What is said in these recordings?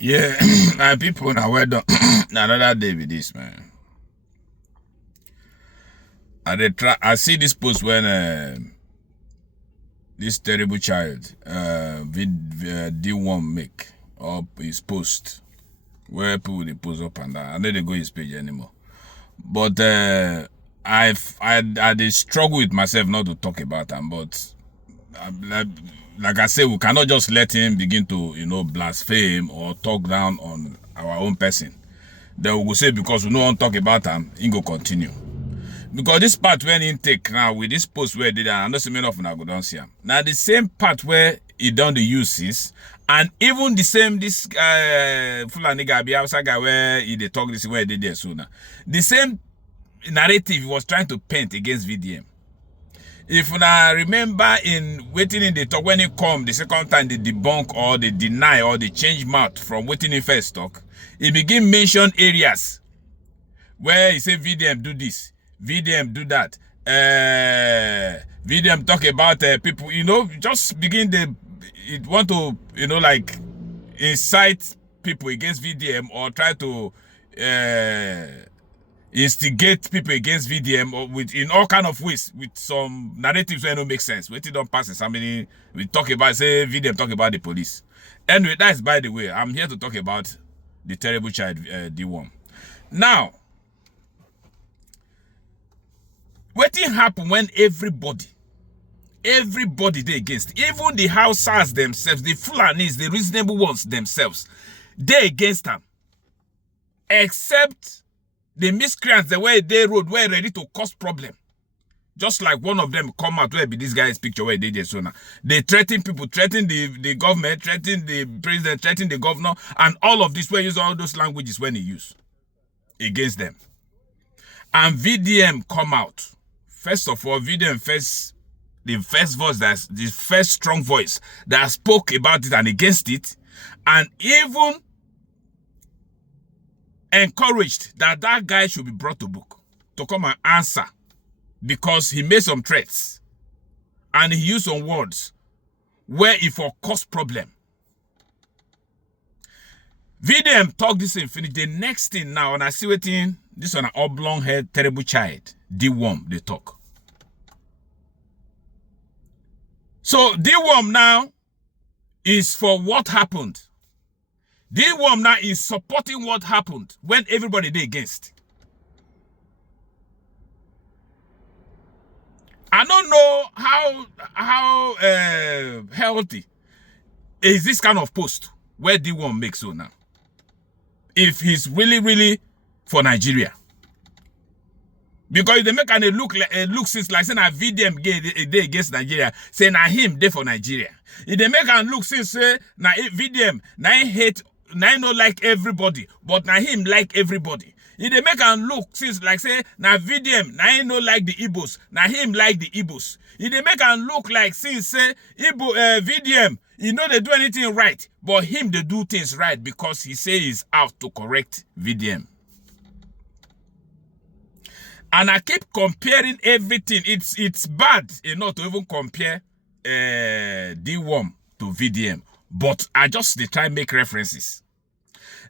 Yeah, my people now well done. Another day with this, man. I see this post when this terrible child Dworm make up his post where people they post up and down. I know they go his page anymore. But I did struggle with myself not to talk about him, but like I said, we cannot just let him begin to, blaspheme or talk down on our own person. Then we will say because we don't want to talk about him, he go continue. Because this part when he take now with this post where he did, I know so many of them go down see him. Now the same part where he done the uses, and even the same this Fulani guy, the outside guy where he they talk this where he did there so now. The same narrative he was trying to paint against VDM. If I remember in waiting in the talk when he come the second time they debunk or they deny or they change mouth from waiting in first talk, he begin mention areas where he say VDM do this, VDM do that, VDM talk about people, just begin it want to, like incite people against VDM or try to instigate people against VDM or in all kind of ways with some narratives where don't make sense. Wait till don't pass in somebody we talk about say VDM talk about the police. Anyway, that's by the way. I'm here to talk about the terrible child Dworm. Now, what thing happen when everybody they against, even the Hausas themselves, the Fulanis, the reasonable ones themselves, they against them, except the miscreants, the way they rode, were ready to cause problem. Just like one of them come out where be this guy's picture where they did so now. They threaten people, threaten the government, threaten the president, threaten the governor, and all of this where use all those languages when he use against them. And VDM come out. First of all, VDM the first voice, that's the first strong voice that spoke about it and against it, and even encouraged that guy should be brought to book to come and answer because he made some threats and he used some words where it for cause problem. VDM talk this and finish. The next thing now, and I see what in this on an oblong head terrible child Dworm they talk. So Dworm now is for what happened. Dworm now is supporting what happened when everybody did against. I don't know how healthy is this kind of post where Dworm makes so now. If he's really for Nigeria. Because they make an look since like saying a VDM they against Nigeria, saying na him they for Nigeria. If they make an look since say na VDM na hate na not like everybody, but na him like everybody. If they make an look since like say na VDM na no like the Igbos, na him like the Igbos. If they make an look like since say VDM, they do anything right, but him they do things right because he say he's out to correct VDM. And I keep comparing everything. It's bad enough to even compare Dworm to VDM. But I just try to make references.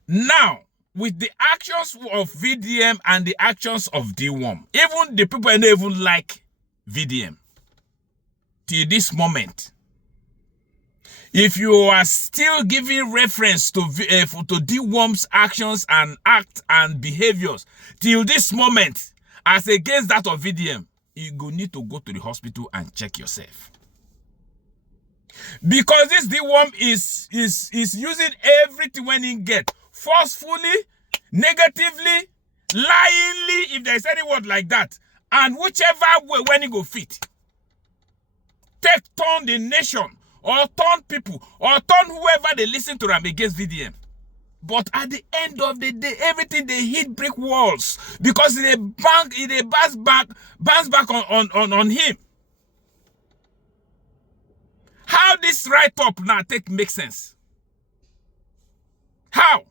Now, with the actions of VDM and the actions of Dworm, even the people don't even like VDM. Till this moment. If you are still giving reference to Dworm's actions and acts and behaviors till this moment, as against that of VDM, you go need to go to the hospital and check yourself. Because this Dworm is using everything when he get forcefully, negatively, lyingly, if there's any word like that, and whichever way when he go fit. Turn the nation or turn people or turn whoever they listen to them against VDM. But at the end of the day, everything they hit brick walls because they bounce back on him. How this write-up now make sense? How?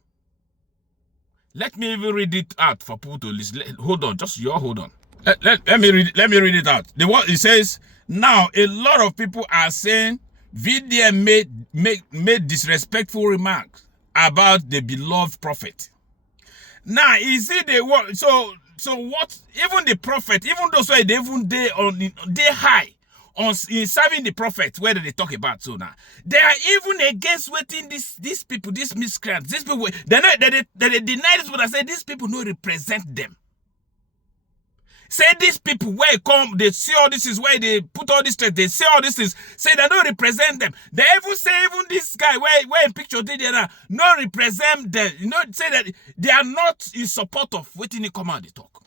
Let me even read it out for people to listen. Hold on, hold on. Let me read it out. It says, now a lot of people are saying VDM made disrespectful remarks about the beloved prophet. Now, is it the what? So what? Even the prophet, even those who they high on in serving the prophet, where do they talk about so now? They are even against waiting these people, these miscreants, these people. They deny this, but I say these people don't represent them. Say these people where come, they see all this is where they put all this stress, they say all this is, say they don't represent them. They even say even this guy where in picture did there, no represent them. You know, say that they are not in support of waiting to come out they talk.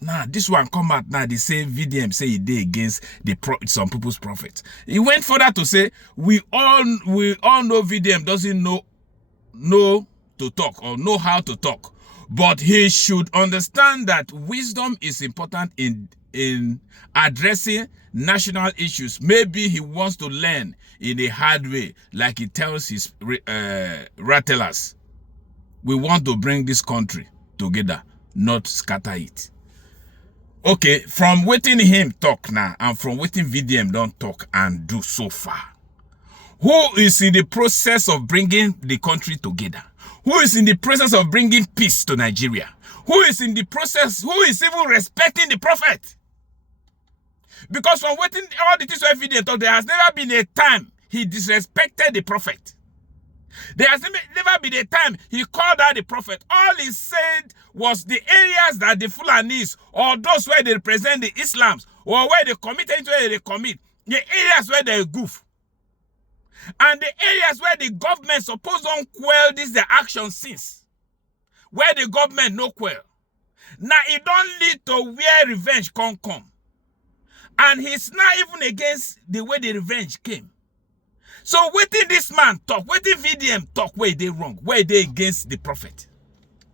Now this one come out now, they say VDM say he did against some people's prophets. He went further to say we all know VDM doesn't know to talk or know how to talk. But he should understand that wisdom is important in addressing national issues. Maybe he wants to learn in a hard way, like he tells his rattlers. We want to bring this country together, not scatter it. Okay, from waiting him talk now, and from waiting VDM don't talk and do so far. Who is in the process of bringing the country together? Who is in the process of bringing peace to Nigeria? Who is in the process, who is even respecting the prophet? Because from waiting all the things VDM talk, there has never been a time he disrespected the prophet. There has never been a time he called out the prophet. All he said was the areas that the Fulanis or those where they represent the Islams or where they commit anything where they commit, the areas where they goof. And the areas where the government supposed don't quell this the action since. Where the government no quell. Now it don't lead to where revenge can come. And he's not even against the way the revenge came. So waiting this man talk, waiting VDM talk where they wrong, where they against the prophet.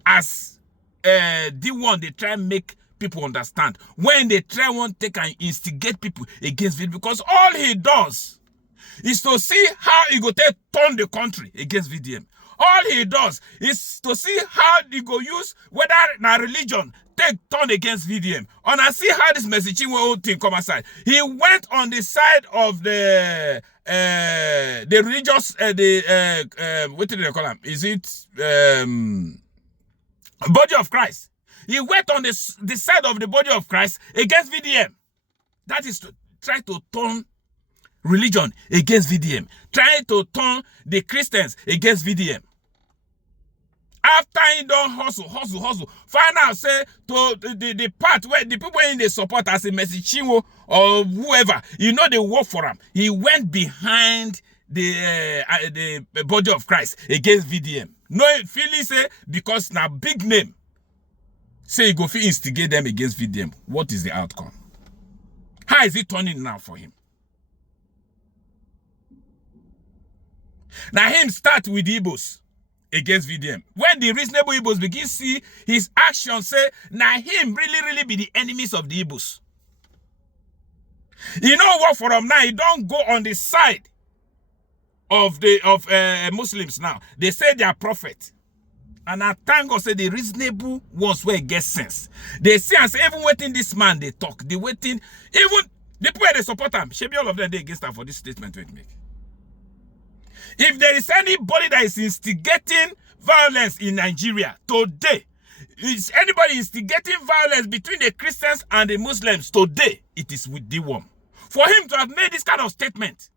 As Dworm, they try and make people understand. When they try to take and instigate people against VDM, because all he does is to see how he go turn the country against VDM. All he does is to see how he go use whether na religion take turn against VDM. And I see how this messaging whole thing come aside. He went on the side of the religious what do they call him? Is it body of Christ? He went on the side of the body of Christ against VDM. That is to try to turn religion against VDM, trying to turn the Christians against VDM. After he don't hustle, find out say to the part where the people in the support as a message or whoever, you know they work for him. He went behind the body of Christ against VDM. No, Philly say because now big name. Say he go to instigate them against VDM. What is the outcome? How is it turning now for him? Now him start with the Igbos against VDM. When the reasonable Igbos begin see his actions, say, now him really be the enemies of the Igbos. You know what for him now? He don't go on the side of Muslims now. They say they are prophet. And I thank God say the reasonable ones where get sense. They say and say, even waiting this man they talk. They waiting, even the people they support him. Should be all of them they against him for this statement we make. If there is anybody that is instigating violence in Nigeria today, is anybody instigating violence between the Christians and the Muslims today, it is with Dworm. For him to have made this kind of statement,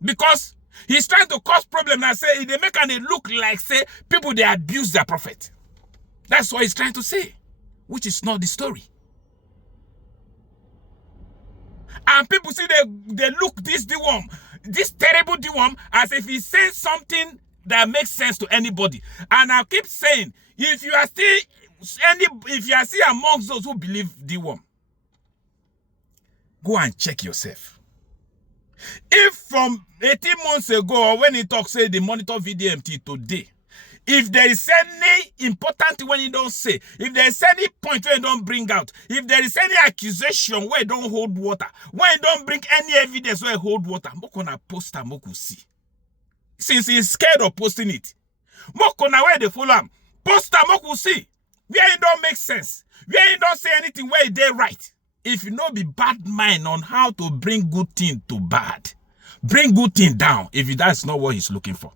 because he's trying to cause problem and say, they make and they look like, say, people, they abuse their prophet. That's what he's trying to say, which is not the story. And people see they look this Dworm, this terrible Dworm, as if he says something that makes sense to anybody. And I keep saying, if you are still amongst those who believe Dworm, go and check yourself. If from 18 months ago, or when he talks, say the monitor VDM today, if there is any important thing when you don't say, if there is any point where you don't bring out, if there is any accusation where you don't hold water, when you don't bring any evidence where you hold water, Mokona post Moku see. Since he's scared of posting it, Mokona where they follow him, post Moku see. Where it don't make sense, where you don't say anything where they right. If you know be bad mind on how to bring good thing to bad, bring good thing down if that's not what he's looking for.